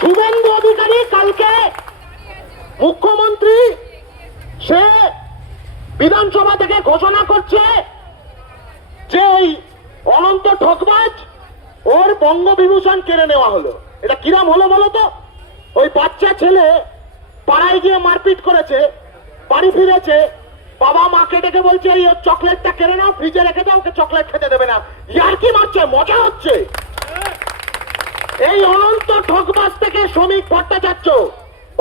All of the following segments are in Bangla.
শুভেন্দু অধিকারী কালকে মুখ্যমন্ত্রী সে বিধানসভা থেকে ঘোষণা করছে যে ওই অনন্ত ঠকবাজ ওর বঙ্গবিভূষণ কেড়ে নেওয়া হলো। এটা কিরাম হলো বলো তো? ওই বাচ্চা ছেলে পাড়ায় গিয়ে মারপিট করেছে, বাড়ি ফিরেছে, বাবা মাকে ডেকে বলছে এই চকলেটটা কেড়ে নাও, ফ্রিজে রেখে দাও, ওকে চকলেট খেতে দেবে না। ইয়ার কি মারছে, মজা হচ্ছে। এই অনন্ত ঠকবাজ থেকে শ্রমিক ভট্টাচার্য,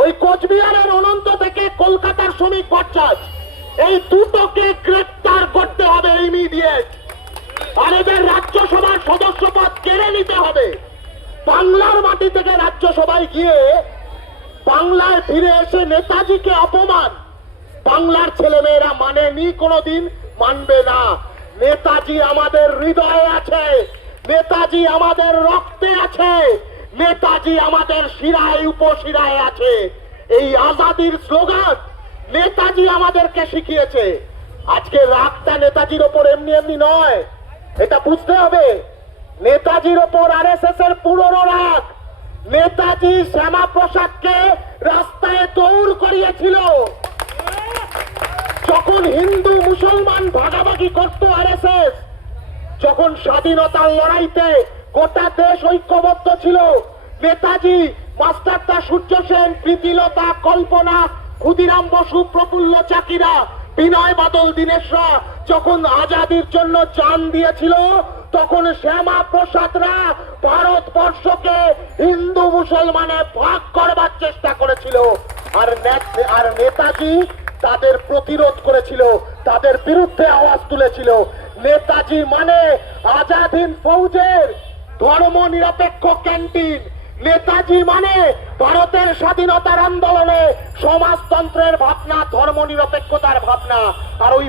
ওই কোচবিহারের অনন্ত থেকে কলকাতার শ্রমিক ভট্টাচার্য, এই দুটোকে গ্রেফতার করতে হবে ইমিডিয়েট। আর এদের রাজ্যসভার সদস্য পদ কেড়ে নিতে হবে। বাংলার মাটি থেকে রাজ্যসভায় গিয়ে বাংলায় ফিরে এসে নেতাজিকে অপমান বাংলার ছেলেমেয়েরা মানেনি, কোনোদিন মানবে না। নেতাজি আমাদের হৃদয়ে আছে, নেতাজি আমাদের রক্তে আছে, নেতাজি আমাদের শিরায় উপশিরায় আছে। এই আজাদির স্লোগান নেতাজি আমাদেরকে শিখিয়েছে। আজকে রাগটা নেতাজির ওপর এমনি এমনি নয়, এটা বুঝতে হবে। নেতাজির ওপর আরএসএস এর পুরনো রাগ। নেতাজি শ্যামাপ্রসাদকে রাস্তায় দৌড় করিয়েছিল। যখন হিন্দু মুসলমান ভাগাভাগি করত আরএসএস, যখন স্বাধীনতার লড়াইতে গোটা দেশ ঐক্যবদ্ধ ছিল, নেতাজি, মাস্টারদা সূর্য সেন, প্রীতিলতা, কল্পনা, ক্ষুদিরাম বসু, প্রফুল্ল চাকিরা, বিনয় বাদল দীনেশরা যখন আজাদির জন্য জান দিয়েছিল, তখন শ্যামা প্রসাদরা ভারতবর্ষকে হিন্দু মুসলমানে ভাগ করবার চেষ্টা করেছিল। আর নেতাজি তাদের প্রতিরোধ করেছিল, তাদের বিরুদ্ধে আওয়াজ তুলেছিল। নেতাজি মানে আজাদ হিন্দ ফৌজের ধর্ম নিরপেক্ষ ক্যান্টিন। নেতাজি মানে ভারতের স্বাধীনতার আন্দোলনে সমাজতন্ত্রের ভাবনা, ধর্ম নিরপেক্ষতার ভাবনা। আর ওই